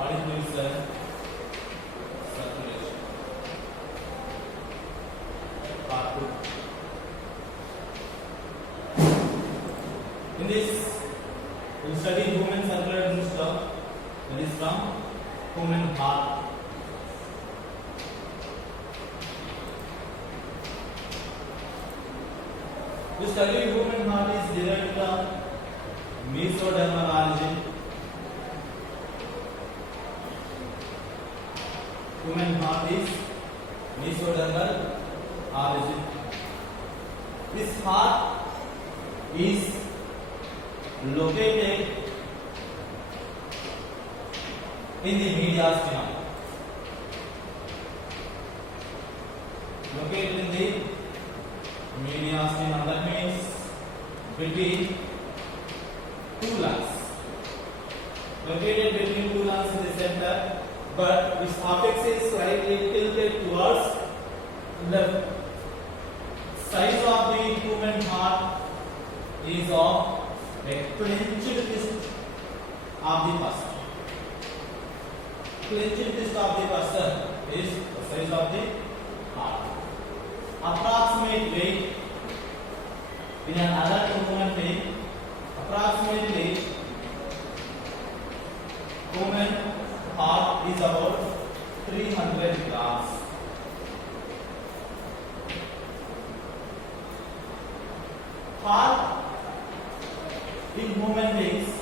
What is doing, sir? Circulation. Part 2. In this, we'll study human circulatory system. That is from human heart. The study of human heart is derived from mesodermal origin. Human heart is mesodermal origin. This heart is located in the mediastinum. Located in the mediastinum, that means between two lungs. Located between two lungs in the center, but its apex is slightly tilted towards left. Size of the human heart is of a clenched fist of the person. Clenched fist of the person is the size of the heart. Approximate weight in an adult human being, approximately human heart is about 300 grams. Heart in human beings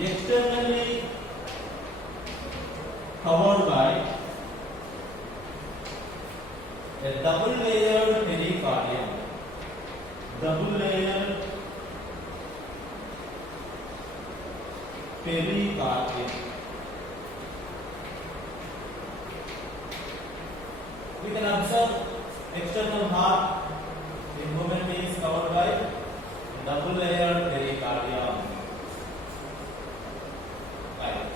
externally covered by a double layered pericardium. Double layered pericardium. We can observe external heart in human beings covered by double layered pericardium. Right.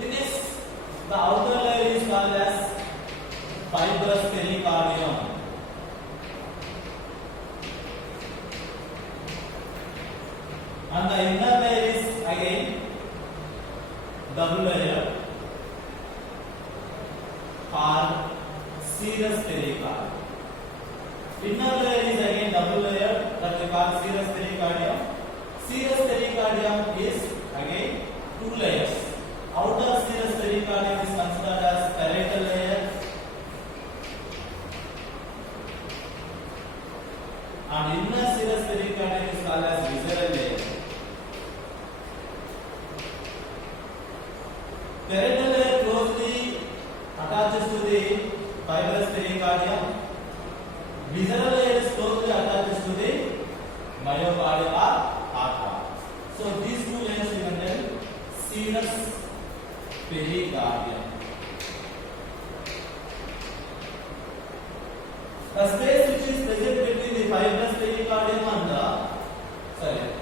In this, the outer layer is called as fibrous pericardium. And the inner layer is again double layer called serous pericardium. Inner layer is again double layer that we call serous pericardium. Serous pericardium is again two layers. Outer serous pericardium is considered as parietal layer and inner serous pericardium is called as visceral layer. Parietal layer closely attaches to the fibrous pericardium. Visceral layer is closely attaches to the myocardium or heart valve. So these two layers we can tell serous pericardium. The space which is present between the fibrous pericardium and the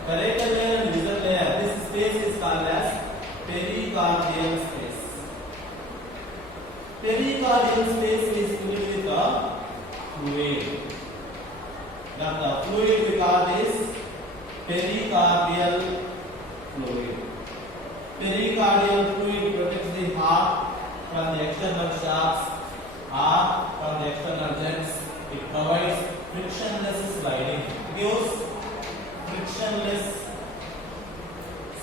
parietal layer and visceral layer, this space is called as pericardial space. Pericardial space is filled with the fluid. Now the fluid we call this pericardial fluid. Pericardial fluid protects the heart from the external shocks or from the external jets. It provides frictionless sliding. It gives frictionless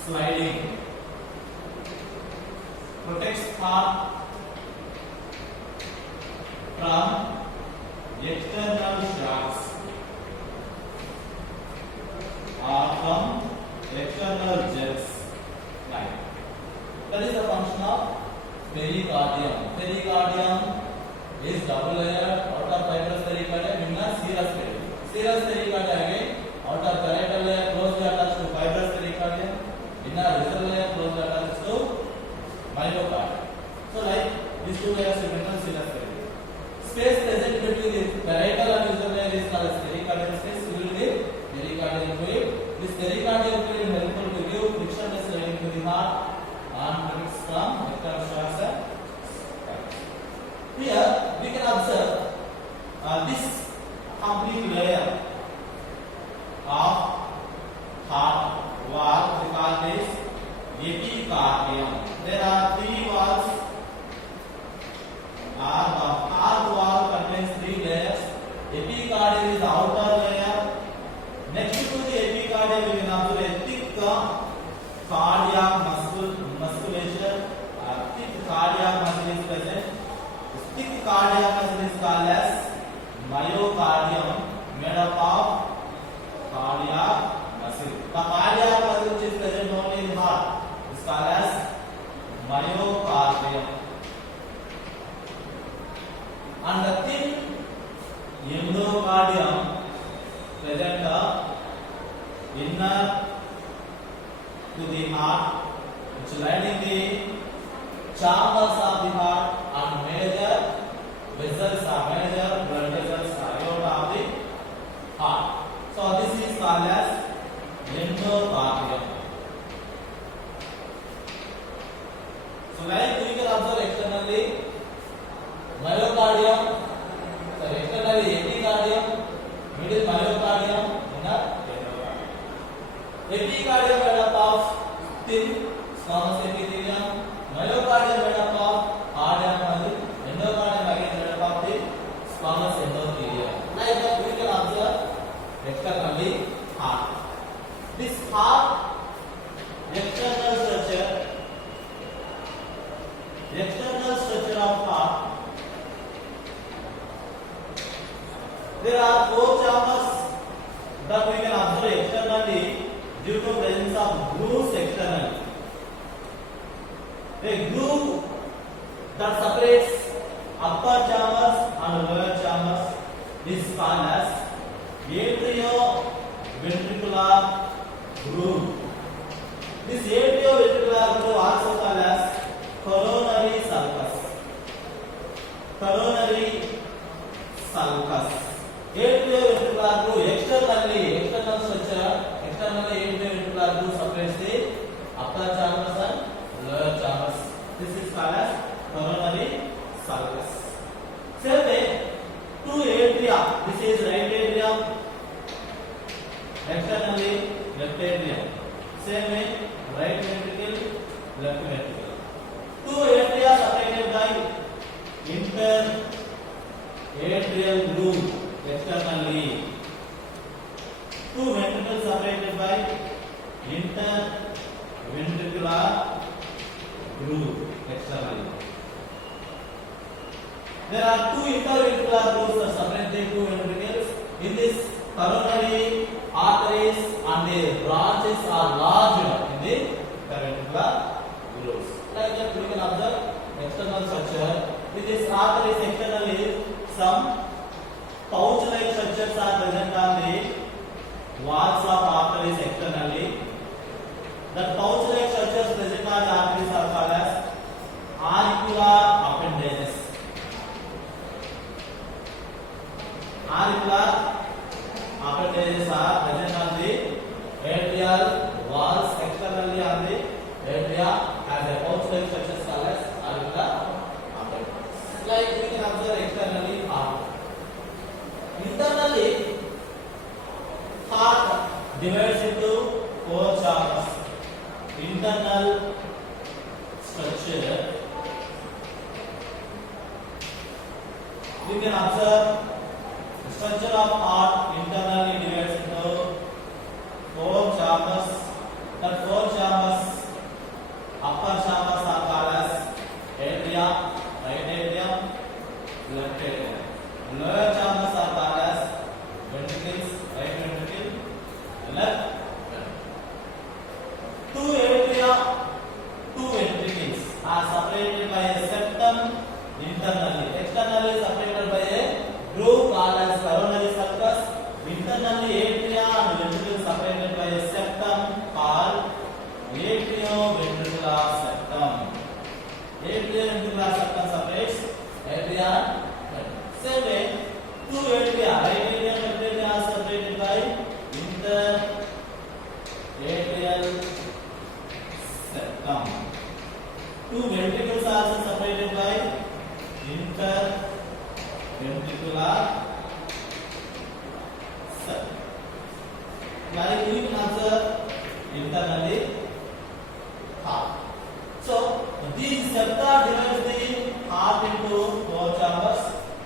sliding. Protects heart from external shocks or from external jets. Right. That is the function of pericardium. Pericardium is double layer, outer fibrous pericardium, inner serous pericardium. Serous pericardium again, outer parietal layer closely attached to fibrous pericardium, inner visceral layer closely attached to myocardium. So like these two layers we mentioned serous pericardium. Space present between the parietal and visceral layer is called as pericardial space. Filled with pericardial fluid. This pericardial fluid is helpful to give frictionless sliding to the heart and protects from external shocks and here we can observe this complete layer of heart thick cardiac muscle is called as myocardium, made up of cardiac muscle. The cardiac muscle which is present only in heart is called as myocardium. And the thin endocardium present inner to the heart, which lining the chambers of the heart and major vessels are major blood vessels aorta of the heart. So this is called as endocardium. So like we can observe externally myocardium, so externally epicardium, middle myocardium, inner endocardium. Epicardium made up of thin squamous epithelium, myocardium made up of cardiac muscle, endocardium again made up of the squamous endothelium. Like that we can observe externally heart. This heart external structure of heart, there are 4 chambers that we can observe externally due to presence of grooves externally. A groove that separates upper chambers and lower chambers is called as atrioventricular groove. This atrioventricular groove also called as coronary sulcus. Coronary sulcus. Atrioventricular groove external structure, externally atrioventricular groove separates the upper chambers and lower chambers. This is called as coronary sulcus. Same way, 2 atria. This is right atrium, externally left atrium. Same way, right ventricle, left ventricle. 2 atria separated by interatrial groove externally. 2 ventricles separated by interventricular groove externally. There are 2 interventricular grooves that separate the 2 ventricles. In this coronary arteries and the branches are large in the interventricular grooves. Like that we can observe external structure. With this arteries externally, some pouch-like structures are present on the walls of arteries externally. The pouch-like structures present on the arteries are called as auricular appendages. Auricular appendages are present on the atrial walls externally on the atria as a pouch-like structures called as auricular appendages. Like we can observe externally heart. Internally, heart divides into 4 chambers. Internal structure. We can observe the structure of heart internally divides into 4 chambers. That 4 chambers, upper chambers are called as atria, right atrium, left atrium. Lower chambers are called as ventricles, right ventricle, left ventricle. 2 atria, 2 ventricles are separated by a septum internally. Externally separated by a groove called as coronary sulcus. Internally atria and ventricles separated by a septum called atrioventricular septum. Atrioventricular septum separates atria and ventricles. Same way, 2 atria, right atrium, left atrium are separated by interatrial septum. 2 ventricles are also separated by interventricular septum. Like we can observe internally heart. So these septa divides the heart into 4 chambers.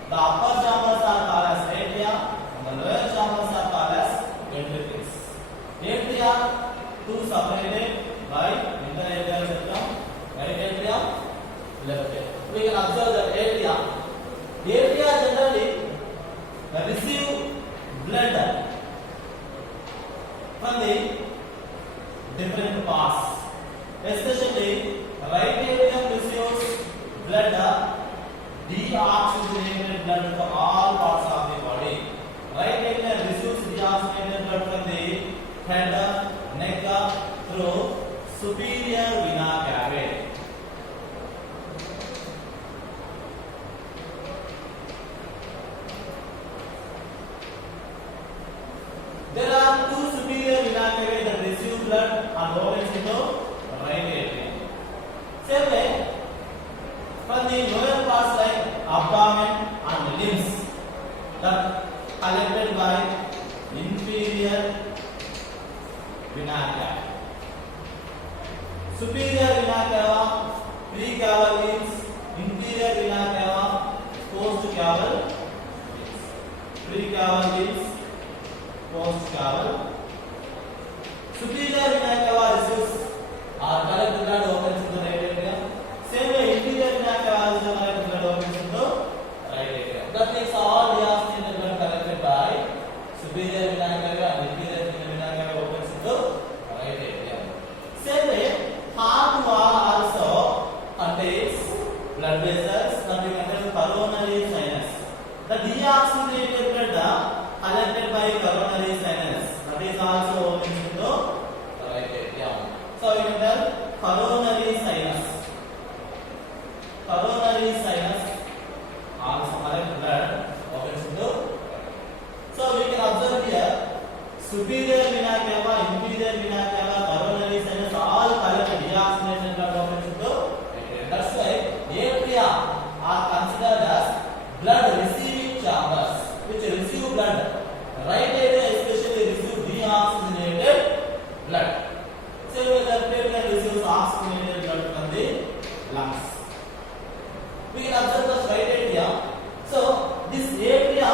The upper chambers are called as atria and the lower chambers are called as ventricles. Atria, 2 separated by interatrial septum, right atrium, left atrium. We can observe that atria blood and opens into right atrium. Same way, from the lower parts like abdomen and limbs that collected by inferior vena cava. Superior vena cava, precaval veins, inferior vena cava, postcaval veins. Precaval veins, postcaval. Superior vena cava receives or collected blood opens into right atrium. Same way, inferior vena cava also collected blood opens into right atrium. That means all deoxygenated blood collected by superior vena cava and inferior vena cava opens into right atrium. Same way, heart wall also contains blood vessels that we call coronary sinus. The deoxygenated blood collected by coronary sinus that is also opens into right atrium. So we can tell coronary sinus. Coronary sinus also collect blood opens into. So we can observe here superior vena cava, inferior vena cava, coronary sinus all collect deoxygenated blood opens into. That's why atria are considered as blood receiving chambers which receive blood. Right atria especially receive deoxygenated blood. So left atria receives oxygenated blood from the lungs. We can observe the right atria. So this atria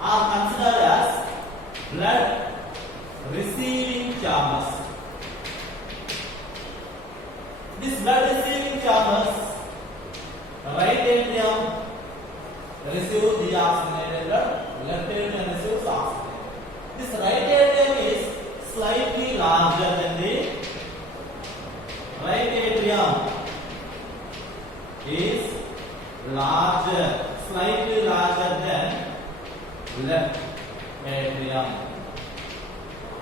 are considered as blood receiving chambers. This blood receiving chambers, right atrium receives deoxygenated blood, left atrium receives oxygenated. This right atrium is slightly larger than the right atrium is larger, slightly larger than left atrium.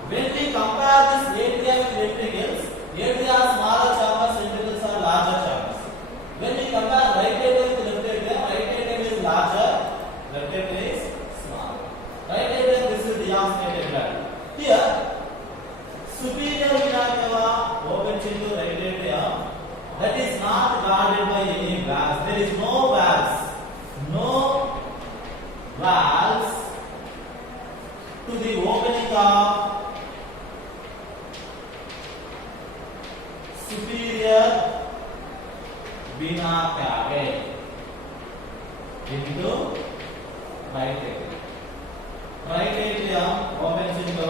When we compare this atria with ventricles, atria are smaller chambers, ventricles are larger chambers. When we compare right atrium to left atrium, right atrium is larger, left atrium is smaller. Right atrium receives deoxygenated blood. Here, superior vena cava opens into right atrium. That is not guarded by any valves. There is no valves. No valves to the opening of superior vena cava into right atrium. Right atrium opens into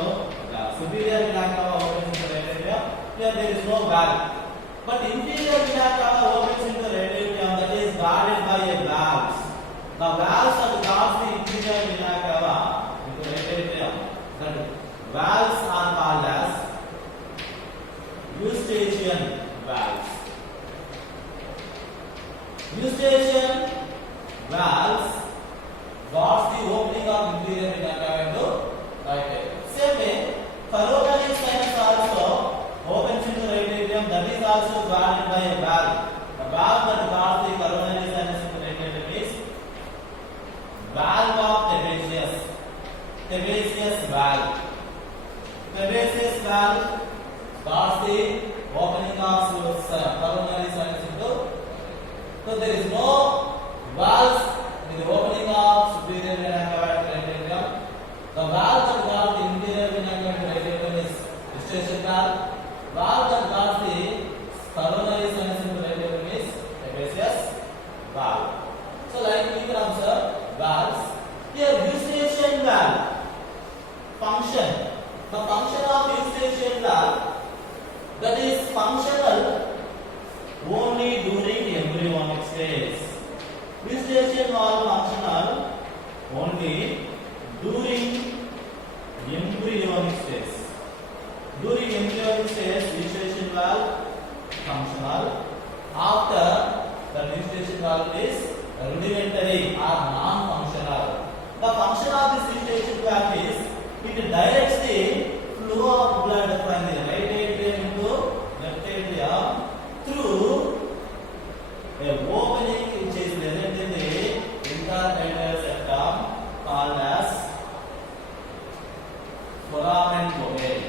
superior vena cava opens into right atrium. Here there is no valve. But inferior vena cava opens into right atrium, that is guarded by a valves. The valves that guards the inferior vena cava into right atrium, that valves are called as Eustachian valves. Eustachian valves guards the opening of inferior vena cava into right atrium. Same way, coronary sinus also opens into right atrium, that is also guarded by a valve. The valve that guards the coronary sinus into right atrium is valve of Thebesius. Thebesius valve. Thebesius valve guards the opening of coronary sinus into. So there is no valves in the opening of superior vena cava into right atrium. The valve that guards the inferior vena cava into right atrium is Eustachian valve. Valve that guards the coronary sinus into right atrium is Thebesius valve. So like we can observe valves. Here Eustachian valve function. The function of Eustachian valve, that is functional only during embryonic stage. Eustachian valve functional only during embryonic stage. During embryonic stage, Eustachian valve functional. After the Eustachian valve is rudimentary or non-functional. The function of this Eustachian valve is it directs the flow of blood from the right atrium into left atrium through a opening which is present in the intertidal septum called as foramen ovale.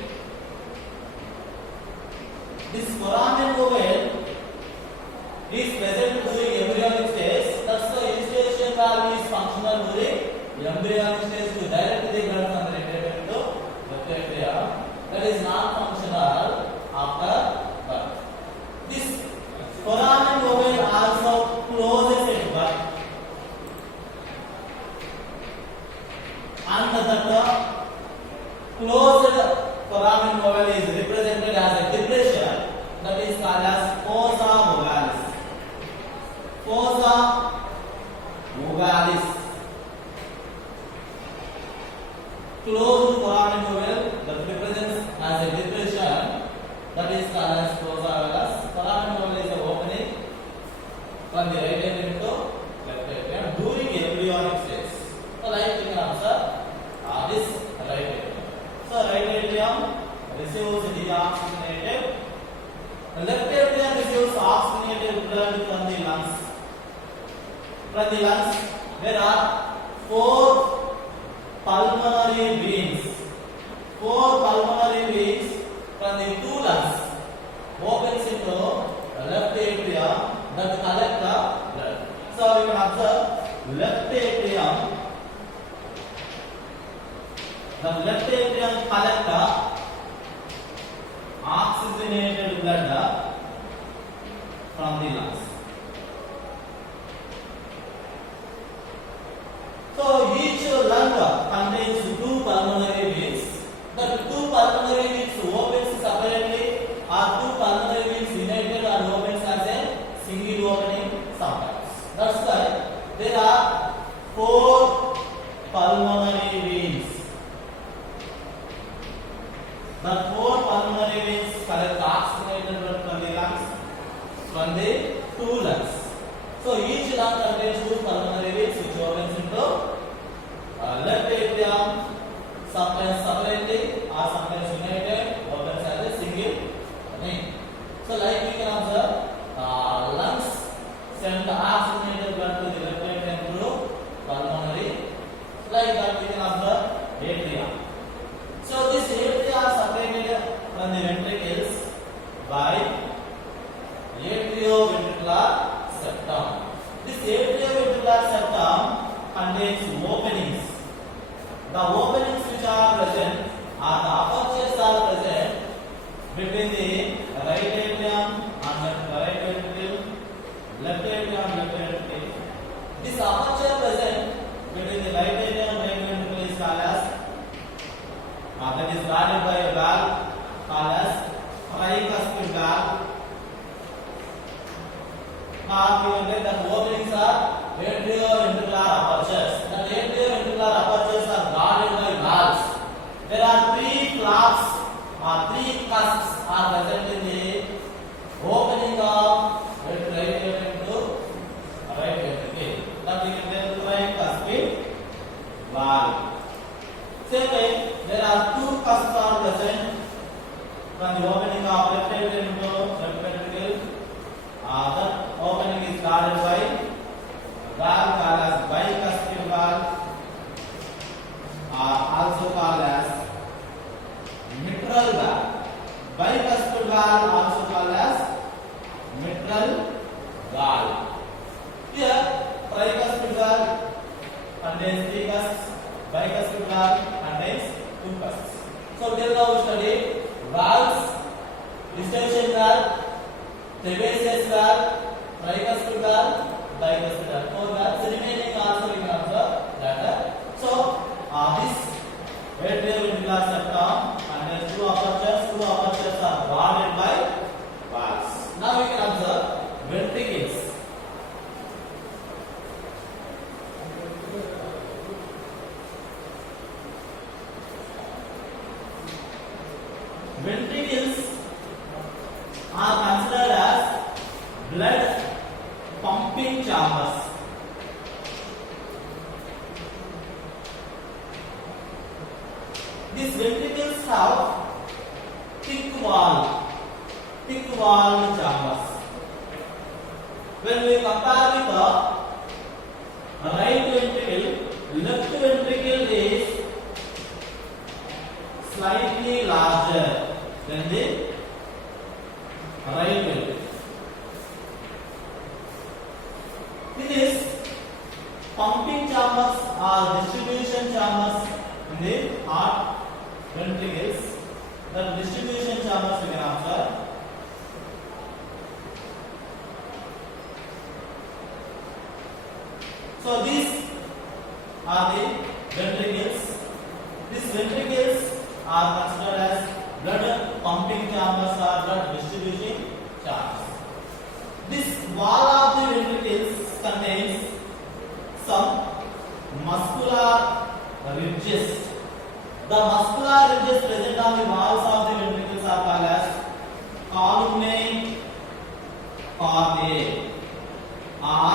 functional during embryonic stage to directly blood from the retractor to left atrium. That is non-functional after birth. This foramen ovale also closes at birth, and that closed foramen ovale is represented as a depression that is called as fossa ovalis. Fossa ovalis. Closed foramen ovale that represents as a depression that is called as fossa ovalis. Foramen ovale is an opening from the right atrium to left atrium during embryonic stage. So like you can observe this right atrium. So right atrium receives deoxygenated. The left atrium receives oxygenated blood from the lungs. From the lungs, there are 4 pulmonary veins. 4 pulmonary veins from the 2 lungs opens into the left atrium that collect the blood. So you can observe left atrium. The left atrium collect the oxygenated blood from the lungs. So each lung contains 2 pulmonary veins. The 2 pulmonary veins opens separately, or 2 pulmonary veins united and opens as a single opening sometimes. That's why there are 4 pulmonary veins. The 4 pulmonary veins collect oxygenated blood from the lungs, from the 2 lungs. So each lung contains 2 pulmonary veins which opens into left atrium, sometimes separately or sometimes united, opens as a single opening. So like we can observe, lungs send the oxygenated blood to the left atrium through pulmonary. Like that we can observe atria. So this atria are separated from the ventricles by atrioventricular septum. This atrioventricular septum contains openings. The openings which are present are the apertures are present between the right atrium and the right ventricle, left atrium and left ventricle. This aperture present between the right atrium and right ventricle is called as that is guarded by a valve called as tricuspid valve. Now we get that openings are atrioventricular apertures. The atrioventricular apertures are guarded by valves. There are 3 flaps or 3 cusps are present in the opening of right atrium to right ventricle. That we can tell tricuspid valve. Same way, there are 2 cusps are present from the opening of left atrium to left ventricle. That opening is guarded by valve called as bicuspid valve, also called as mitral valve. Bicuspid valve also called as mitral valve. Here, tricuspid valve contains 3 cusps, bicuspid valve contains 2 cusps. So till now we studied valves, distension valve, trapezius valve, tricuspid valve, bicuspid valve. 4 valves. Remaining also we can observe later. So this atrioventricular septum contains 2 apertures. 2 apertures are guarded by valves. Now we can observe ventricles. Ventricles are considered as blood pumping chambers. These ventricles have thick walled chambers. When we compare with the right ventricle, left ventricle is slightly larger than the right ventricle. This pumping chamber chambers are distribution chambers in the heart ventricles. The distribution chambers we can observe. So these are the ventricles. These ventricles are considered as blood pumping chambers or blood distributing chambers. This wall of the ventricles contains some muscular ridges. The muscular ridges present on the walls of the ventricles are called as columnae corneae or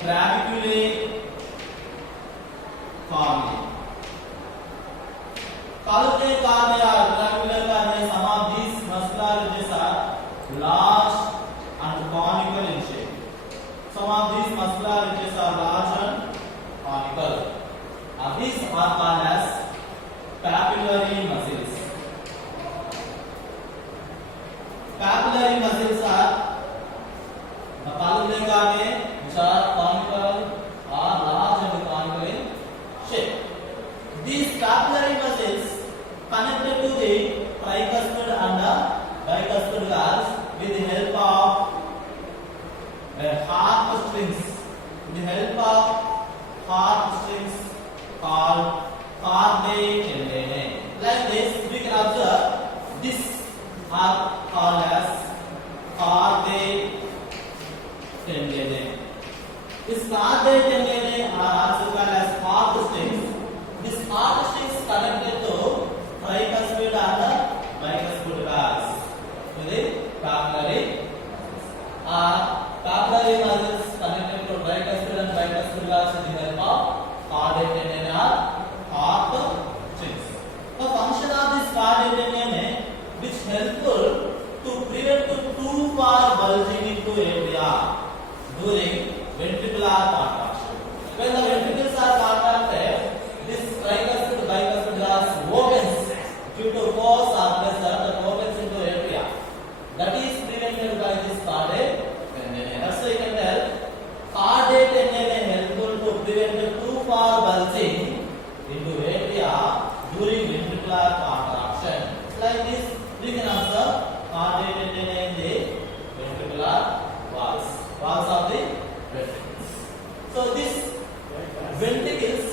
trabeculae corneae. Columnae corneae or trabeculae corneae, some of these muscular ridges are large and conical in shape. Some of these muscular ridges are large and conical. These are called as papillary muscles. Papillary muscles are the columnae corneae which are conical or large and conical in shape. These papillary muscles connected to the tricuspid and the bicuspid valves with the help of heart strings. With the help of heart strings called cardiac tendae. Like this, we can observe this are called as cardiac tendae. This cardiac tendae are also called as heart strings. This heart strings connected to tricuspid and bicuspid valves to the papillary muscles connected to tricuspid and bicuspid valves with the help of cardiac tendae or heart strings. The function of this cardiac tendae which helpful to prevent too far bulging into atria during ventricular contraction. When the ventricles are contracted, this tricuspid bicuspid valves opens due to force or pressure that opens into atria. That is prevented by this cardiac tendae. That's why you can tell cardiac tendae helpful to prevent too far bulging into atria during ventricular contraction. Like this, we can observe cardiac tendae in the ventricular walls of the ventricles. So this ventricles,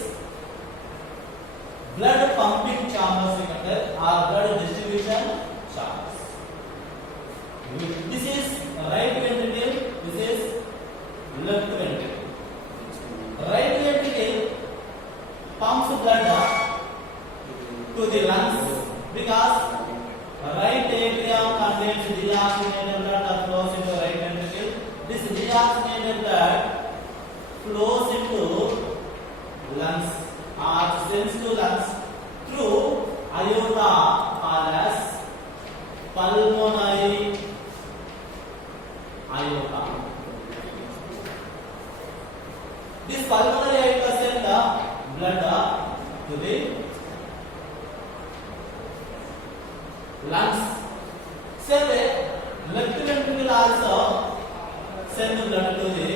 blood pumping chambers we can tell, are blood distribution chambers. This is right ventricle, this is left ventricle. Right ventricle pumps blood to the lungs because right atrium contains deoxygenated blood that flows into right ventricle. This deoxygenated blood flows into lungs or sends to lungs through aorta called as pulmonary aorta. This pulmonary aorta sends the blood to the lungs. Same way, left ventricle also send the blood to the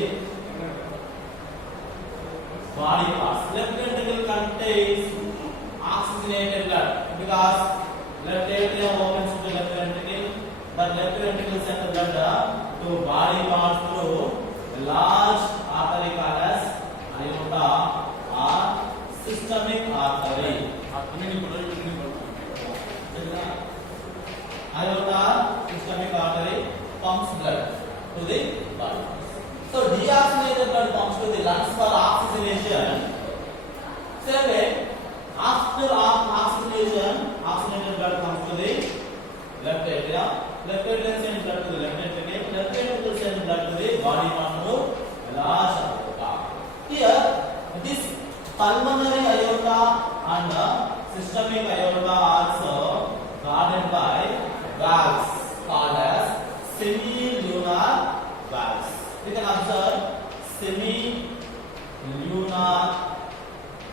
body parts. Left ventricle contains oxygenated blood because left atrium opens to left ventricle, but left ventricle sends the blood to body parts through a large artery called as aorta or systemic artery. Aorta, systemic artery pumps blood to the body. So deoxygenated blood pumps to the lungs for oxygenation. Same way, after oxygenation, oxygenated blood comes to the left atrium. Left atrium sends blood to the left ventricle. Left ventricle sends blood to the body part through large aorta. Here, this pulmonary aorta and systemic aorta also guarded by valves called as semilunar valves. You can observe semilunar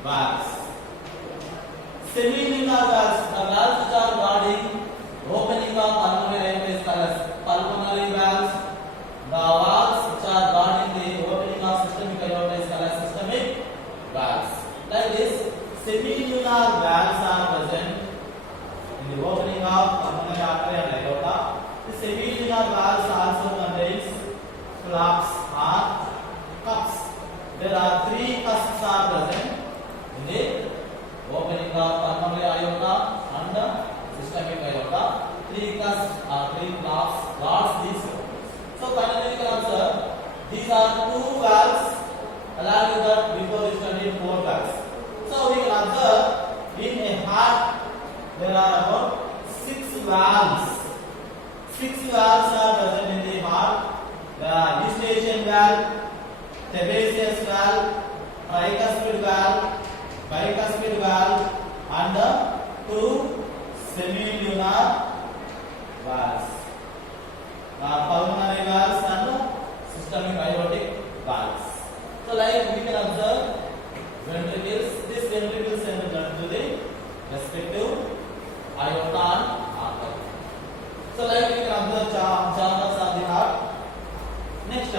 valves. Semilunar valves, the valves which are guarding opening of pulmonary aorta is called as pulmonary valves. The valves which are guarding the opening of systemic aorta is called as systemic valves. semilunar valves are present in the opening of pulmonary artery and aorta. The semilunar valves also contains flaps or cups. There are three cusps are present in the opening of pulmonary aorta and systemic aorta. Three cusps or three flaps guards these valves. So finally we can observe these are two valves. Along with that, before we studied four valves. So we can observe in a heart there are about 6 valves. 6 valves are present in the heart. The Eustachian valve, Trapezius valve, tricuspid valve, bicuspid valve, and the 2 semilunar valves. Pulmonary valves and systemic aortic valves. So like we can observe ventricles, these ventricles send blood to the respective aorta and artery. So like we can observe chambers of the heart. Next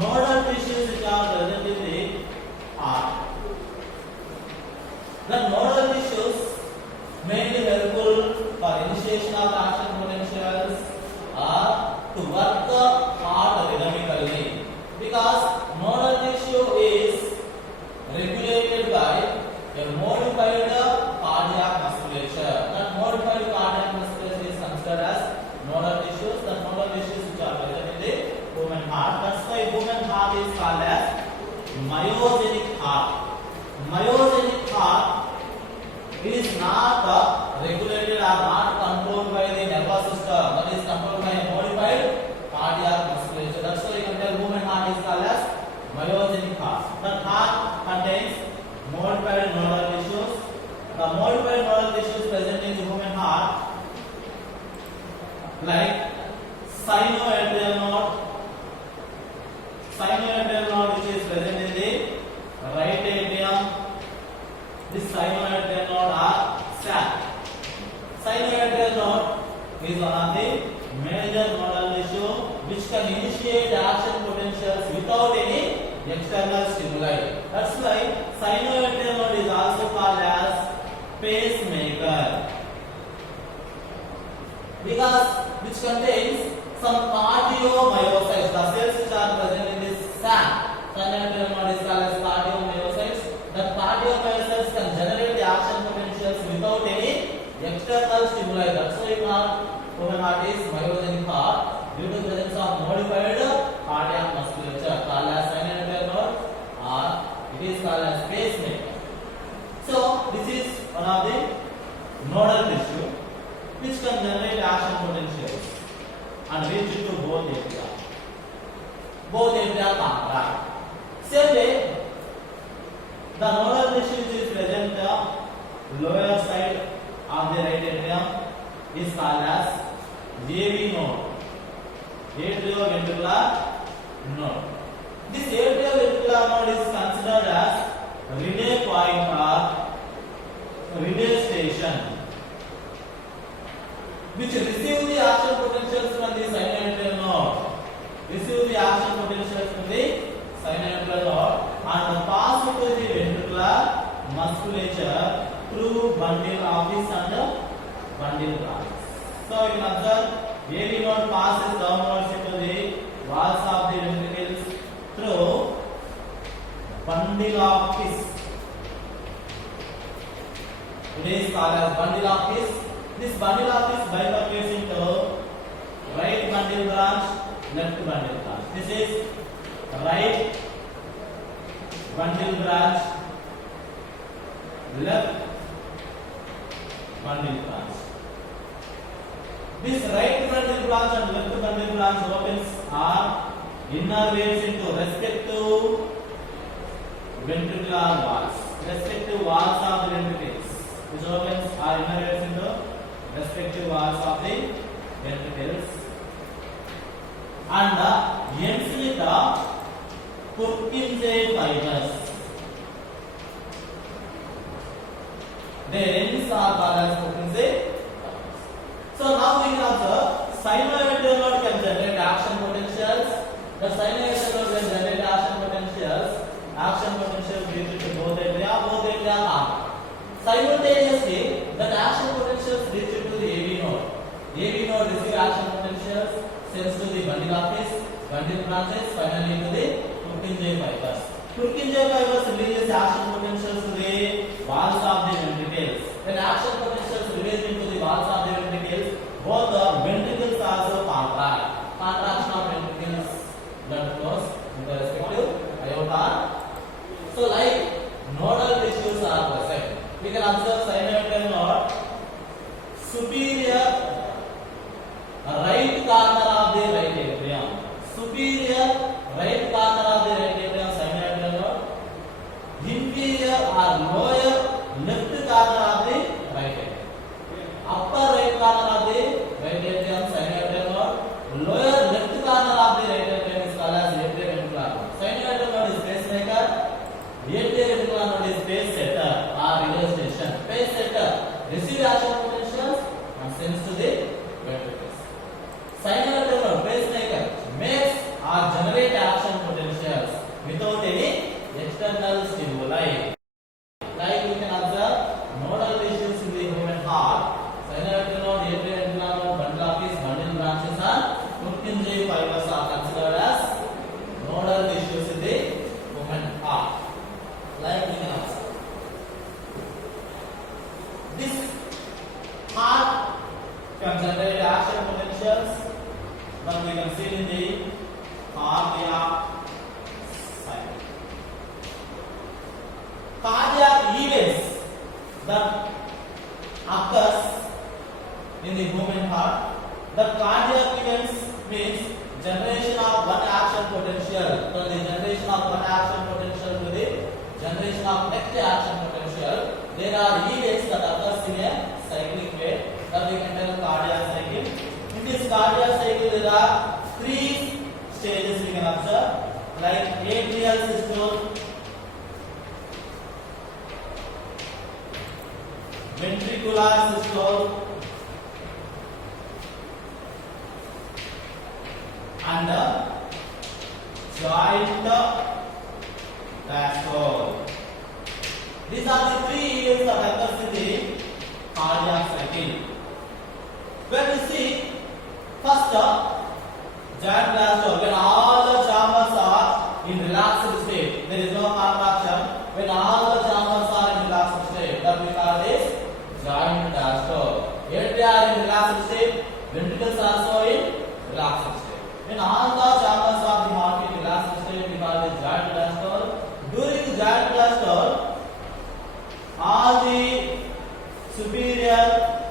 nodal tissues which are present in the heart. The nodal tissues mainly helpful for initiation of action potentials or to work the heart rhythmically, because nodal tissue is regulated by a modified cardiac musculature. That modified cardiac musculature is considered as nodal tissues. The nodal tissues which are present in the human heart. That's why human heart is called as myogenic heart. Myogenic heart is not regulated or not controlled by the nervous system. That is controlled by a modified cardiac musculature. That's why you can tell human heart is called as myogenic heart. The heart contains modified nodal tissues. The modified nodal tissues present in the human heart, like sinoatrial node, which is present in the right atrium. This sinoatrial node are SAC. Sinoatrial node is one of the major nodal tissue which can initiate action potentials without any external stimuli. That's why sinoatrial node is also called as pacemaker, because which contains some cardiomyocytes. The cells which are present in this sac, sinoatrial node is called as cardiomyocytes. The cardiomyocytes can generate the action potentials without any external stimuli. That's why human heart is myogenic heart, due to presence of modified cardiac musculature called as sinoatrial node, or it is called as pacemaker. So this is one of the nodal tissue which can generate action potentials and reach to both atria. Both atria contract. Same way, the nodal tissue which is present lower side of the right atrium is called as AV node, atrioventricular node. This atrioventricular node is considered as relay point or relay station, which receive the action potentials from the sinoatrial node, and pass to the ventricular musculature through bundle office and bundle branch. So you can observe AV node passes downwards into the walls of the ventricles through bundle office. It is called as bundle office. This bundle office bifurcates into right bundle branch, left bundle branch. This is right bundle branch, left bundle branch. This right bundle branch and left bundle branch opens are innervates into respective ventricular walls, respective walls of the ventricles, which opens are innervates into respective walls of the ventricles, and ends with the Purkinje fibers. Their ends are called as Purkinje fibers. So now we can observe sinoatrial node can generate action potentials. The sinoatrial node can generate action potentials. Action potentials related to both atria Simultaneously, the action potentials reach to the AV node. AV node receive action potentials, sends to the bundle office, bundle branches, finally to the Purkinje fibers. Purkinje fibers releases action potentials to the walls of the ventricles. When action potentials released into the walls of the ventricles, both the ventricles also contract. Contraction of ventricles, blood flows in the respective aorta. So, like nodal tissues are present. We can observe synovial node, superior right corner of the right atrium. Superior right corner of the right atrium, synovial node. Inferior or lower left corner of the right atrium. Upper right corner of the right atrium, synovial node. Lower left corner of the right atrium is called as atrioventricular node. Synovial node is pacemaker. Atrioventricular node is pace setter or relay station. Pace setter receive action potentials and sends to the ventricles. Synovial node, pacemaker, makes or generate action potentials without any external stimuli. Like we can observe nodal tissues in the human heart. Synovial node, atrioventricular node, bundle office, bundle branches and Purkinje fibers are considered as nodal tissues in the human heart. Like we can observe. This heart can generate action potentials, but we can see in the cardiac side. Cardiac events that occurs in the human heart. The cardiac events means generation of one action potential. From the generation of one action potential to the generation of next action potential, there are events that occurs in a cyclic way that we can tell cardiac cycle. In this cardiac cycle, there are three stages we can observe, like atrial systole, ventricular systole, and joint diastole. These are the three events that occurs in the cardiac cycle. When we see first joint diastole, when all the chambers are in relaxed state, there is no contraction. When all the chambers are in relaxed state, that we call this joint diastole. Atria are in relaxed state, ventricles also in relaxed state. When all the chambers of the heart in relaxed state, we call this joint diastole. During joint diastole, all the superior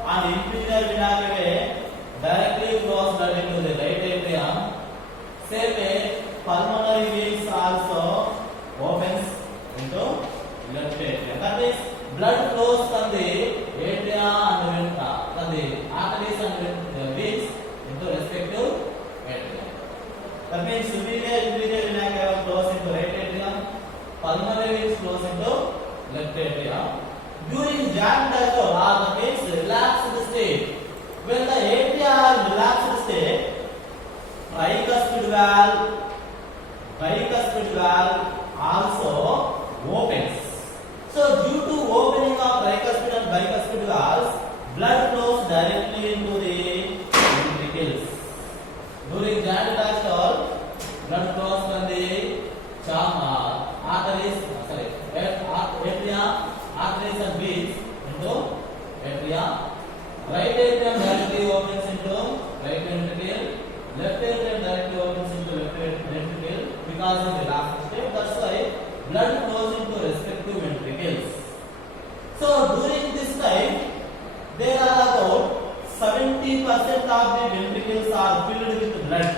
and inferior vena cava directly flows blood into the right atrium. Same way, pulmonary veins also opens into left atrium. That is, blood flows from the atria and vena, from the arteries and veins into respective atrium. That means superior inferior vena cava flows into right atrium, pulmonary veins flows into left atrium. During joint diastole, or that means relaxed state, when the atria are in relaxed state, tricuspid valve also opens. So due to opening of tricuspid and bicuspid valves, blood flows directly into the ventricles. During joint diastole, blood flows from the atria, arteries and veins into atria. Right atrium directly opens into right ventricle. Left atrium directly opens into left ventricle because of the relaxed state. That's why blood flows into respective ventricles. So during this time, there are about 70% of the ventricles are filled with blood.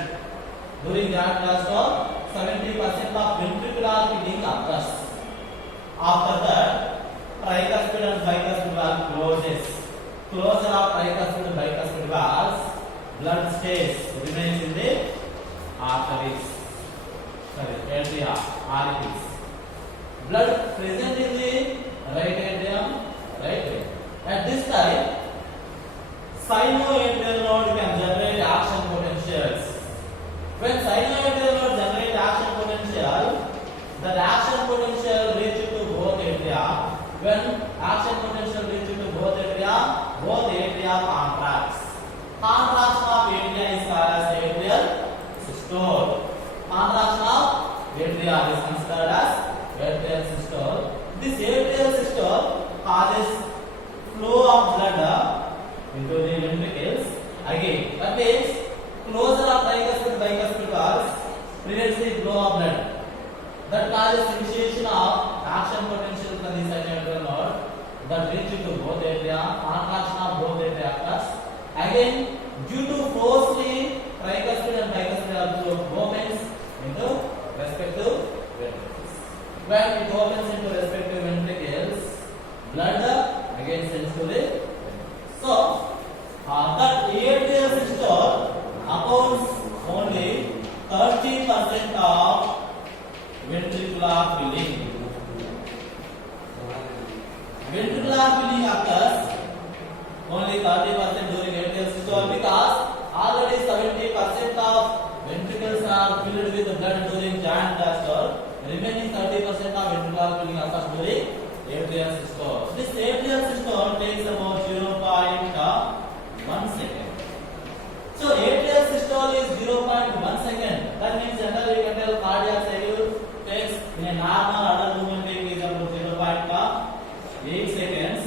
During joint diastole, 70% of ventricular filling occurs. After that, tricuspid and bicuspid valve closes. Closure of tricuspid and bicuspid valves, blood remains in the arteries. Atria, arteries. Blood present in the right atrium, right way. At this time, sinoatrial node can generate action potentials. When sinoatrial node generates action potential, that action potential reaches to both atria. When action potential reaches to both atria contracts. Contraction of atria is called as atrial systole. Contraction of atria is considered as atrial systole. This atrial systole causes flow of blood into the ventricles. Again, that means closure of tricuspid bicuspid valves prevents the flow of blood. That causes initiation of action potential from the sinusoidal node that reaches to both atria. Contraction of both atria occurs. Again, due to forcefully tricuspid and bicuspid valves opens into respective ventricles. When it opens into respective ventricles, blood again sends to the ventricles. So, that atrial systole accounts only 30% of ventricular filling. Ventricular filling occurs only 30% during atrial systole because already 70% of ventricles are filled with blood during giant diastole. Remaining 30% of ventricular filling occurs during atrial systole. This atrial systole takes about 0.1 second. So atrial systole is 0.1 second. That means generally we can tell cardiac cycle takes in a normal adult human being is about 0.8 seconds.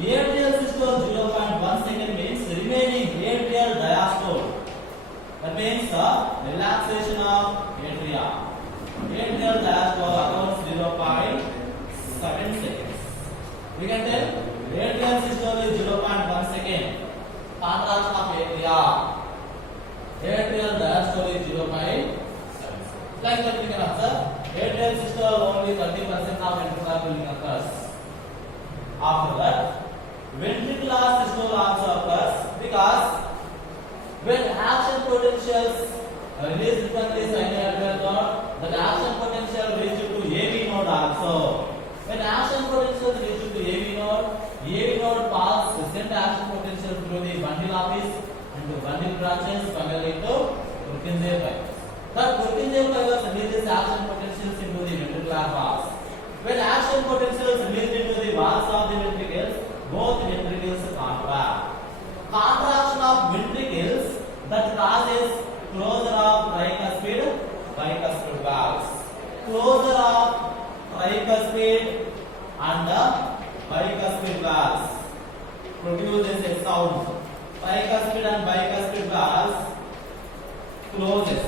Atrial systole 0.1 second means remaining atrial diastole. That means the relaxation of atria. Atrial diastole accounts 0.7 seconds. We can tell atrial systole is 0.1 second. Contraction of atria. Atrial diastole is 0.7. Like that we can observe. Atrial systole only 30% of ventricular filling occurs. After that, ventricular systole also occurs because when action potentials released from the sinusoidal node, the action potential reaches to AV node also. When action potential reaches to AV node passes send action potential through the bundle office and the bundle branches finally to Purkinje fibers. That Purkinje fibers releases action potentials into the ventricular valves. When action potentials released into the valves of the ventricles, both ventricles contract. Contraction of ventricles that causes closure of tricuspid bicuspid valves. Closure of tricuspid and bicuspid valves produces a sound. Tricuspid and bicuspid valves closes.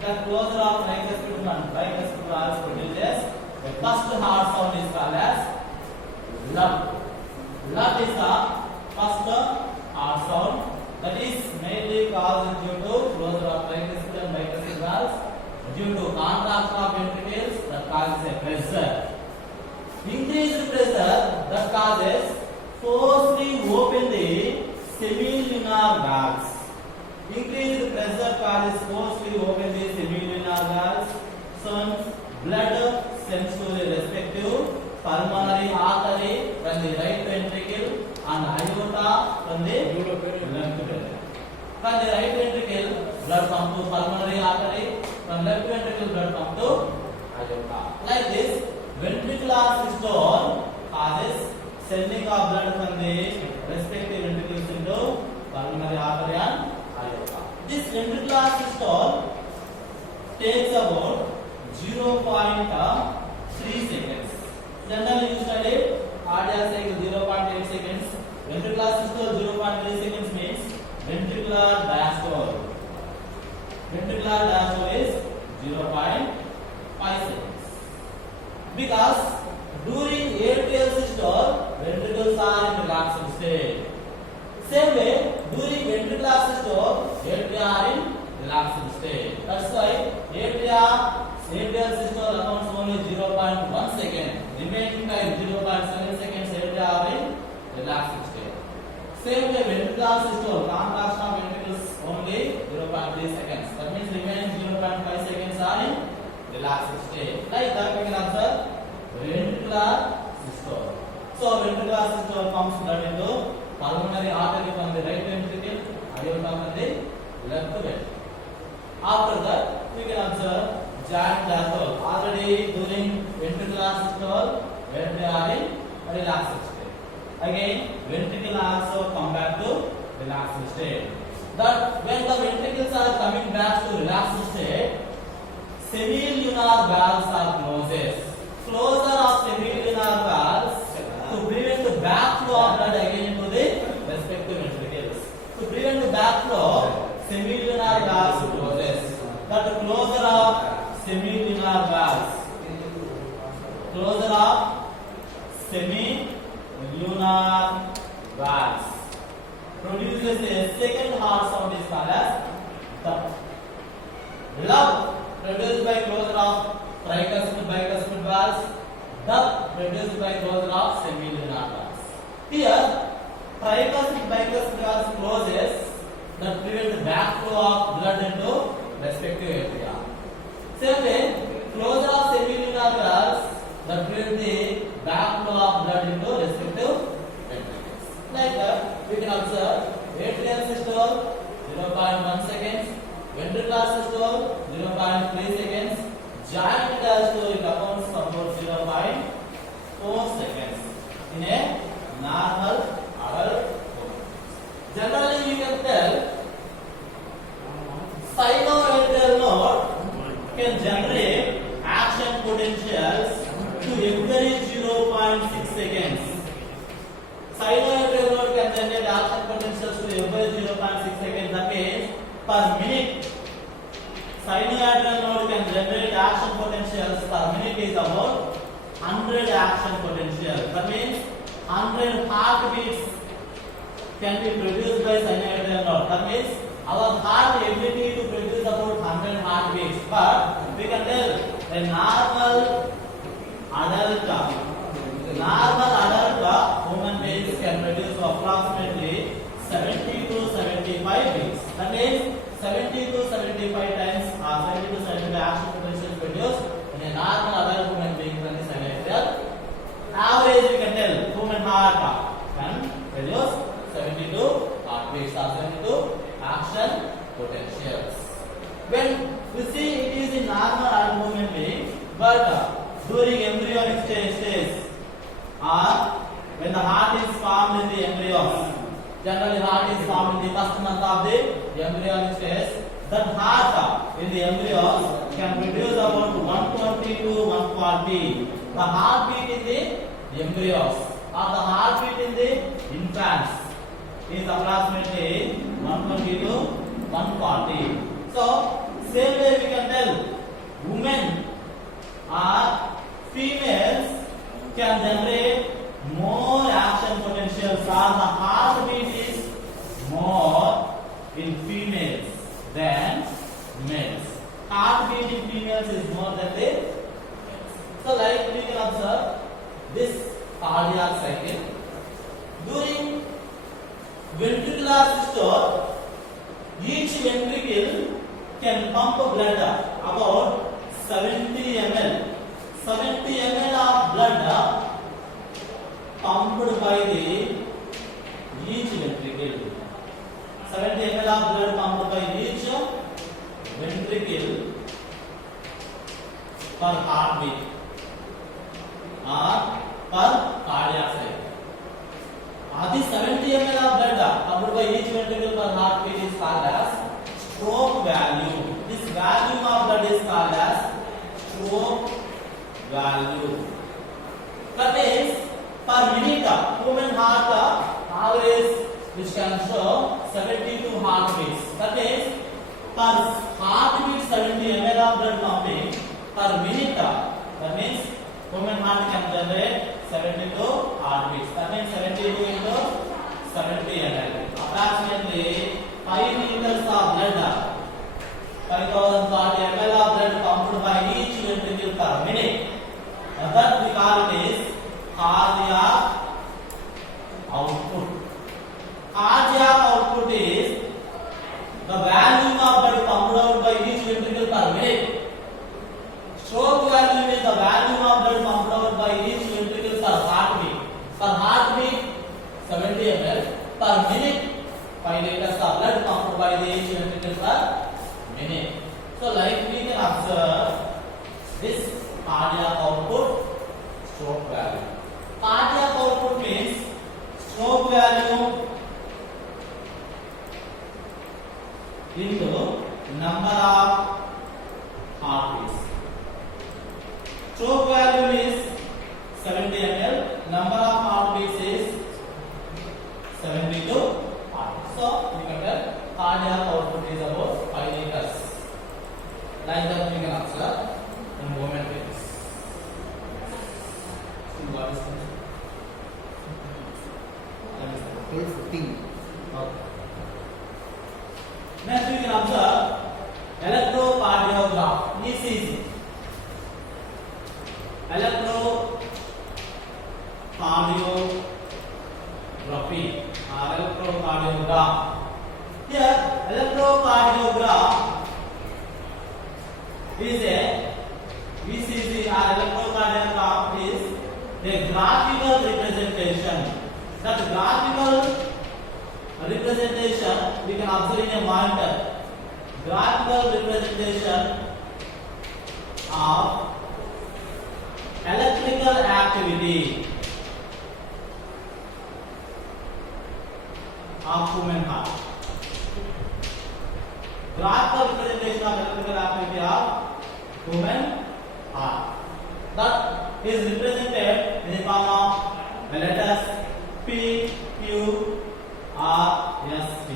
The closure of tricuspid and bicuspid valves produces the first hard sound is called as lut. Lut is the first hard sound that is mainly caused due to closure of tricuspid and bicuspid valves due to contraction of ventricles that causes a pressure. Increased pressure that causes forcefully open the semilunar valves. Increased pressure causes forcefully open the semilunar valves. So blood sends to the respective pulmonary artery from the right ventricle and aorta from the left ventricle. From the right ventricle, blood comes to pulmonary artery. From left ventricle, blood comes to aorta. Like this, ventricular systole causes sending of blood from the respective ventricles into pulmonary artery and aorta. This ventricular systole takes about 0.3 seconds. Generally you study cardiac cycle 0.8 seconds. Ventricular systole 0.3 seconds means ventricular diastole. Ventricular diastole is 0.5 seconds. Because during atrial systole, ventricles are in relaxed state. Same way, during ventricular systole, atria are in relaxed state. That's why atrial systole accounts only 0.1 second. Remaining time 0.7 seconds, atria are in relaxed state. Same way, ventricular systole, contraction of ventricles only 0.3 seconds. That means remaining 0.5 seconds are in relaxed state. Like that we can observe ventricular systole. So ventricular systole pumps blood into pulmonary artery from the right ventricle, aorta from the left ventricle. After that, we can observe giant diastole. Already during ventricular systole, when they are in relaxed state. Again, ventricle also come back to relaxed state. That when the ventricles are coming back to relaxed state, semilunar valves are closed. Closure of semilunar valves to prevent the backflow of blood again into the respective ventricles. To prevent the backflow, semilunar valves closes. That closure of semilunar valves. Closure of semilunar valves produces a second heart sound is called as the love produced by closure of tricuspid bicuspid valves, the produced by closure of semilunar valves. Here, tricuspid bicuspid valves closes that prevent the backflow of blood into respective atria. Same way, closure of semilunar valves that prevent the backflow of blood into respective ventricles. Like that, we can observe atrial systole 0.1 seconds, ventricular systole 0.3 seconds, giant diastole accounts for about 0.4 seconds in a normal adult woman. Generally, you can tell sinoatrial node can generate action potentials to every 0.6 seconds. Sinoatrial node can generate action potentials to every 0.6 seconds. That means per minute, sinoatrial node can generate action potentials per minute is about 100 action potentials. That means 100 heartbeats can be produced by sinoatrial node. That means our heart ability to produce about 100 heartbeats. But we can tell a normal adult human beings can produce approximately 70 to 75 beats. That means 70 to 75 times or 70 to 75 action potentials produced in a normal adult human being from the sinoatrial. Average we can tell human heart can produce 72 heartbeats or 72 action potentials. When we see it is in normal adult human being, but during embryonic stage or when the heart is formed in the embryos, generally heart is formed in the first month of the embryonic stage, that heart in the embryos can produce about 120 to 140. The heartbeat in the embryos or the heartbeat in the infants is approximately 120 to 140. So, same way we can tell women or females can generate more action potentials or the heartbeat is more in females than males. Heartbeat in females is more than the males. So, like we can observe this cardiac cycle. During ventricular systole, each ventricle can pump blood about 70 ml. 70 ml of blood pumped by the each ventricle. 70 ml of blood pumped by each ventricle per heartbeat or per cardiac cycle. This 70 ml of blood pumped by each ventricle per heartbeat is called as stroke value. This volume of blood is called as stroke value. That means per minute human heart average which can show 72 heartbeats. That means per heartbeat 70 ml of blood pumping per minute. That means human heart can generate 72 heartbeats. That means 72 into 70 ml. Approximately 5 liters of blood, 5040 ml of blood pumped by each ventricle per minute. That we call it is cardiac output. Cardiac output is the volume of blood pumped out by each ventricle per minute. Stroke value is the volume of blood pumped out by each ventricle per heartbeat. Per heartbeat 70 ml per minute. 5 liters of blood pumped by the each ventricle per minute. So, like we can observe this cardiac output, stroke value. Cardiac output means stroke value into number of heartbeats. Stroke value is 70 ml. Number of heartbeats is 72 heartbeats. So we can tell cardiac output is about 5 liters. Like that we can answer in moment waves. What is this? 15. Okay. Next we can observe electrocardiogram, ECG. Electrocardiography or electrocardiogram. Here, electrocardiogram is a ECG or electrocardiogram is a graphical representation. That graphical representation we can observe in a monitor. Graphical representation of electrical activity of human heart. Graphical representation of electrical activity of human heart. That is represented in the form of the letters P, Q, R, S, T.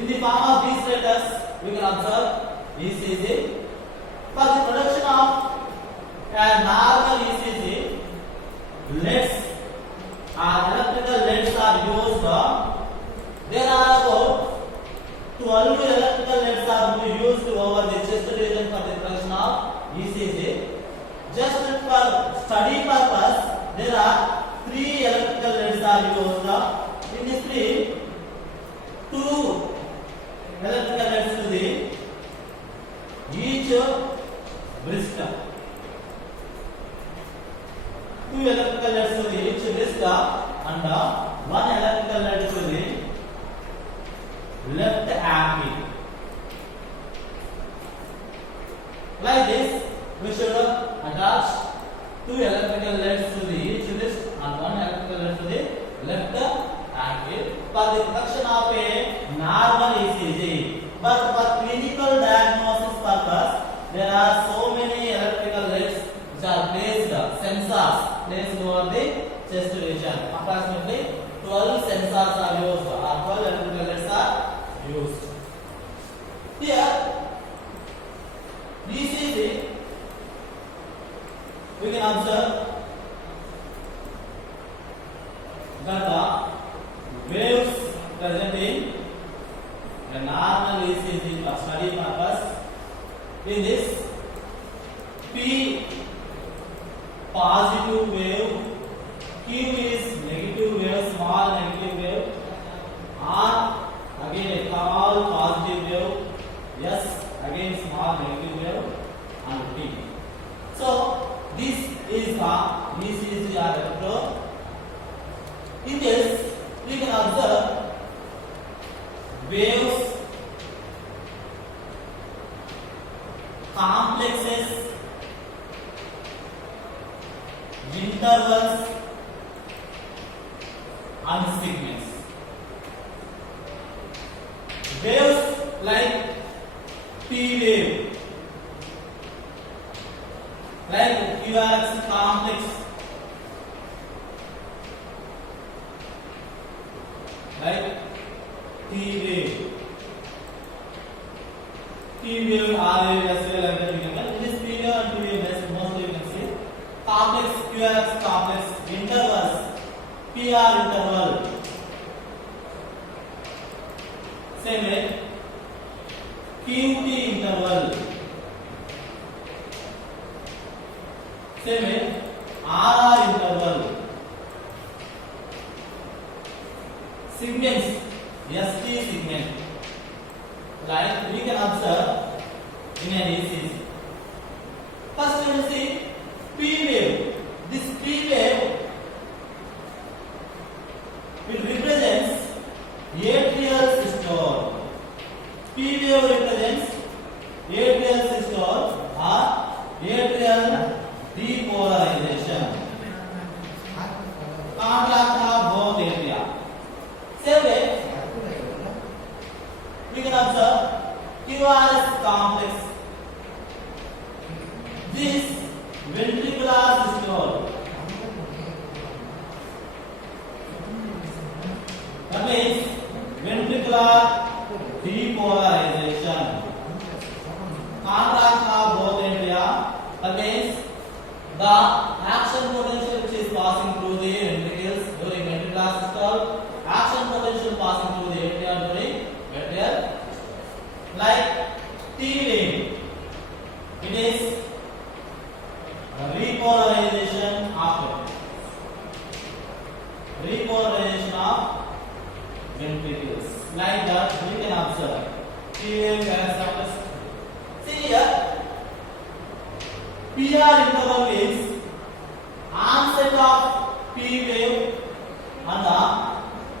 In the form of these letters, we can observe ECG. For the production of a normal ECG, LEDs or electrical LEDs are used. There are about 12 electrical LEDs are used over the chest region for the production of ECG. Just for study purpose, there are 3 electrical LEDs are used. In this 3, 2 electrical LEDs to the each wrist. 2 electrical LEDs to the each wrist and 1 electrical LED to the left ankle. Like this, we should attach 2 electrical LEDs to the each wrist and 1 electrical LED to the left ankle for the production of a normal ECG. But for clinical diagnosis purpose, there are so many electrical LEDs which are placed, sensors placed over the chest region. Approximately 12 sensors are used, or 12 electrical LEDs are used. Here, ECG, we can observe that the waves present in a normal ECG for study purpose. In this, P positive wave, Q is negative wave, small negative wave, R again a tall positive wave, S again small negative wave, and T. So this is the ECG or electro. In this, we can observe waves, complexes, intervals, and segments. Waves like P wave, like QRX complex, like T wave, P wave, R wave, S wave, like that we can tell. In this P wave and T wave, mostly you can see complex, QRX complex, intervals, PR interval. Same way, QT interval. Same way, RR interval. Segments, ST segment. Like we can observe in an ECG. First we will see P wave. This P wave it represents atrial systole. P wave represents atrial systole This ventricular systole, that means ventricular depolarization, contraction of both atria, that means the action potential which is passing through the ventricles during ventricular systole, action potential passing through the atria during atrial, like T vein, it is repolarization of ventricles. Like that, we can observe. T wave has see here. PR interval means onset of P wave and the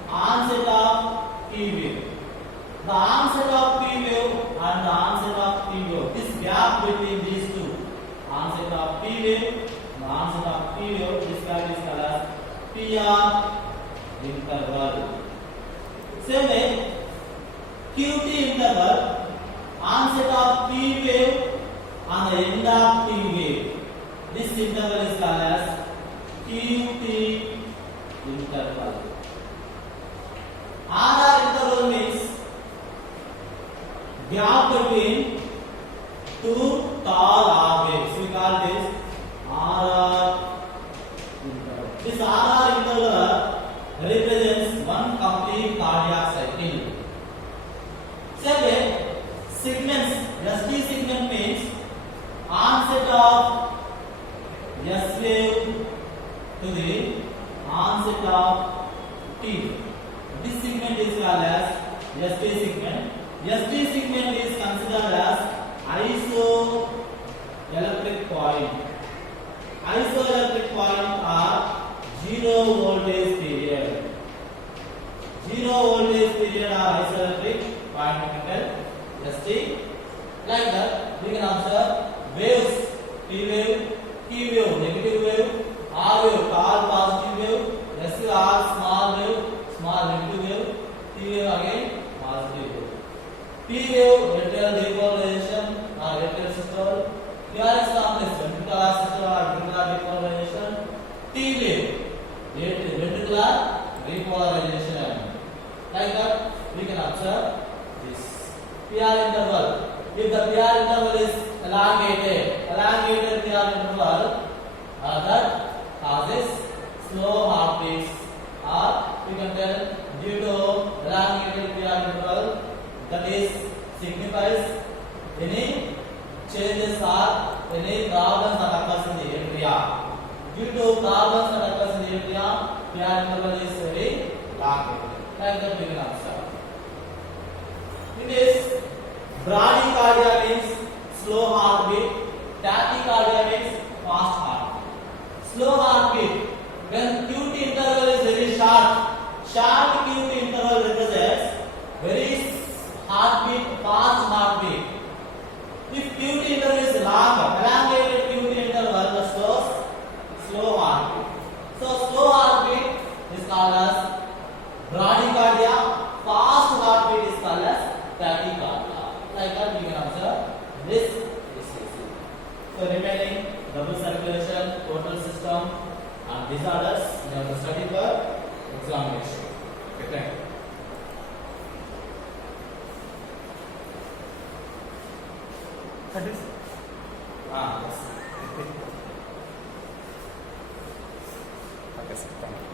onset of T wave. The onset of P wave and the onset of T wave. This gap between these two, onset of P wave and the onset of T wave, this gap is called as PR interval. Same way, QT interval, onset of P wave and the end of T wave. This interval is called as QT interval. RR interval means gap between two tall R waves. We call this RR interval. This RR interval represents one complete cardiac cycle. Same way, segments, ST segment means onset of S wave to the onset of T. This segment is called as ST segment. ST segment is considered as isoelectric point. Isoelectric point are zero voltage period. Zero voltage period are isoelectric point capital ST. Like that, we can observe waves, T wave, T wave, negative wave, R wave, tall positive wave, SR small wave, small negative wave, T wave again, positive wave. P wave, atrial depolarization or atrial systole. QRS complex, ventricular systole or ventricular depolarization. T wave, ventricular repolarization. Like that, we can observe this PR interval. If the PR interval is elongated PR interval, that causes slow heartbeats, or we can tell due to elongated PR interval, that is signifies any changes or any problems that occurs in the atria. Due to problems that occurs in the atria, PR interval is very long. Like that we can observe. It is bradycardia means slow heartbeat, tachycardia means fast heartbeat. Slow heartbeat, when QT interval is very short QT interval represents very heartbeat, fast heartbeat. If QT interval is long, elongated QT interval, that shows slow heartbeat. So slow heartbeat is called as bradycardia, fast heartbeat is called as tachycardia. Like that we can observe this ECG. So remaining double circulation, total system and disorders we have to study for examination. Okay, thank you. That is Yes. okay, sir. Thank you.